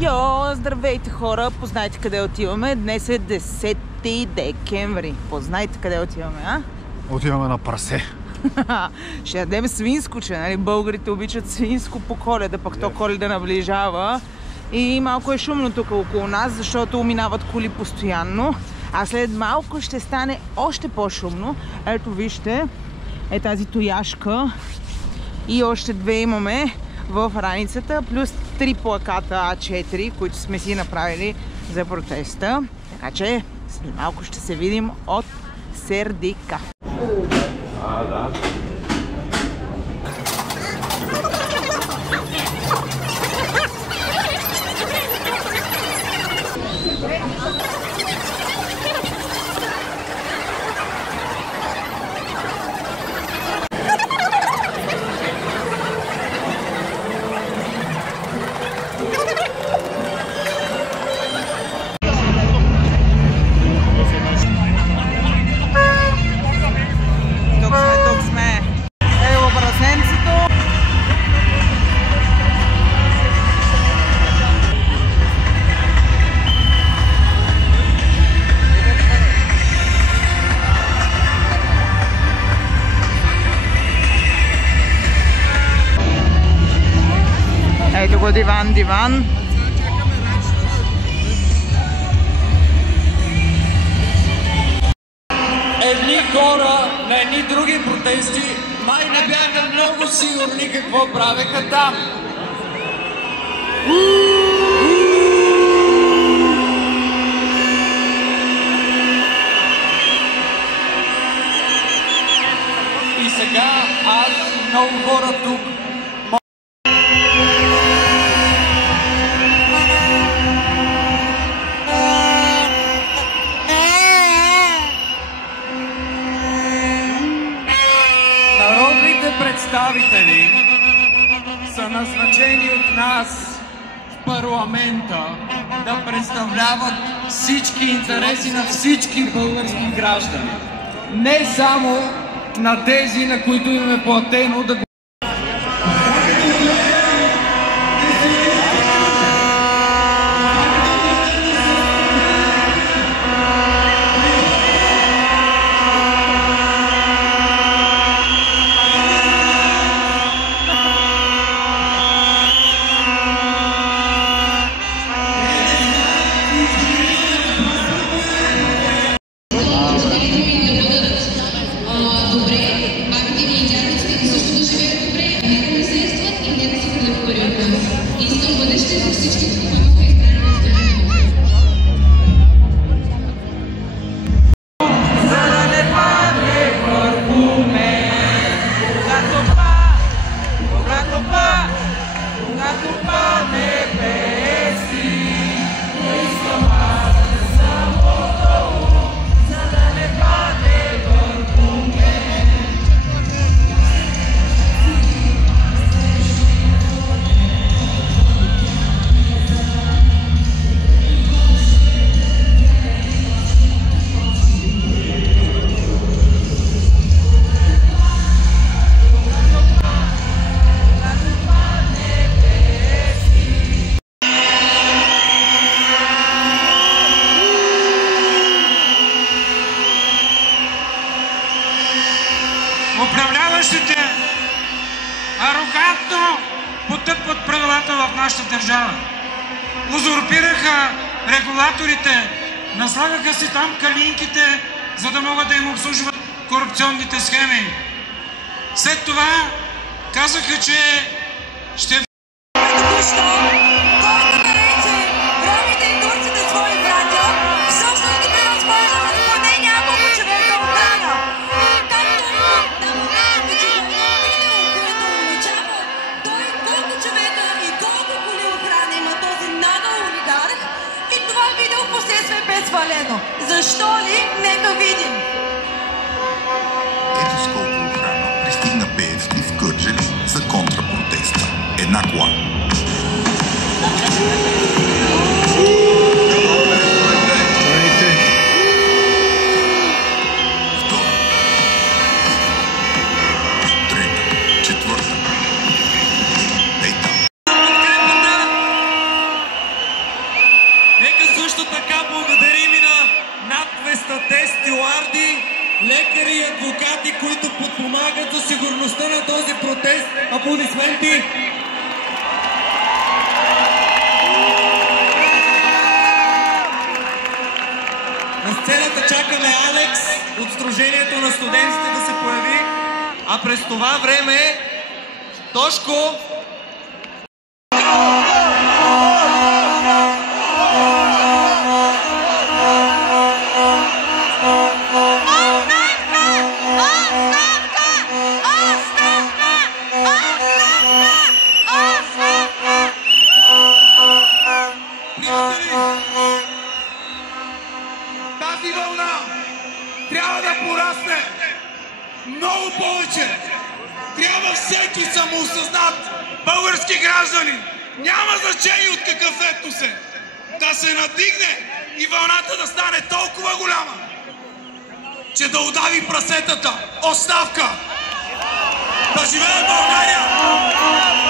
Йо, здравейте хора! Познайте къде отиваме. Днес е 10 декември. Познайте къде отиваме, а? Отиваме на прасе. Ще ядем свинско, че, нали? Българите обичат свинско по Коледа, пък то Коледа наближава. И малко е шумно тук около нас, защото минават коли постоянно. А след малко ще стане още по-шумно. Ето вижте, е тази тояшка. И още две имаме в раницата, плюс 3 плаката А4, които сме си направили за протеста. Така че след малко ще се видим от Сердика. Да. Ето го диван. Едни хора на едни други протести май не бяха много сигурни какво правеха там. И сега аз и много хора тук представители са назначени от нас в парламента да представляват всички интереси на всички български граждани. Не само на тези, на които им е платено да го... Управляващите арогантно потъпват правилата в нашата държава. Узурпираха регулаторите, наслагаха си там калинките, за да могат да им обслужват корупционните схеми. След това казаха, че ще... Защо ли? Нека видим! Ето с колко охрана пристигна Пеевски в Кърджали за контрапротеста. Една кола. Втора. Трета. Четвърта. Пета. стюардес, стюарди, лекари и адвокати, които подпомагат за сигурността на този протест. Аплодисменти! На сцената чакаме Алекс от Сдружението на студентите да се появи, а през това време Тошко тази вълна трябва да порасне много повече. Трябва всеки самоосъзнат български гражданин, няма значение от какъв етнос е, да се надигне и вълната да стане толкова голяма, че да удави прасетата. Оставка! Да живее България!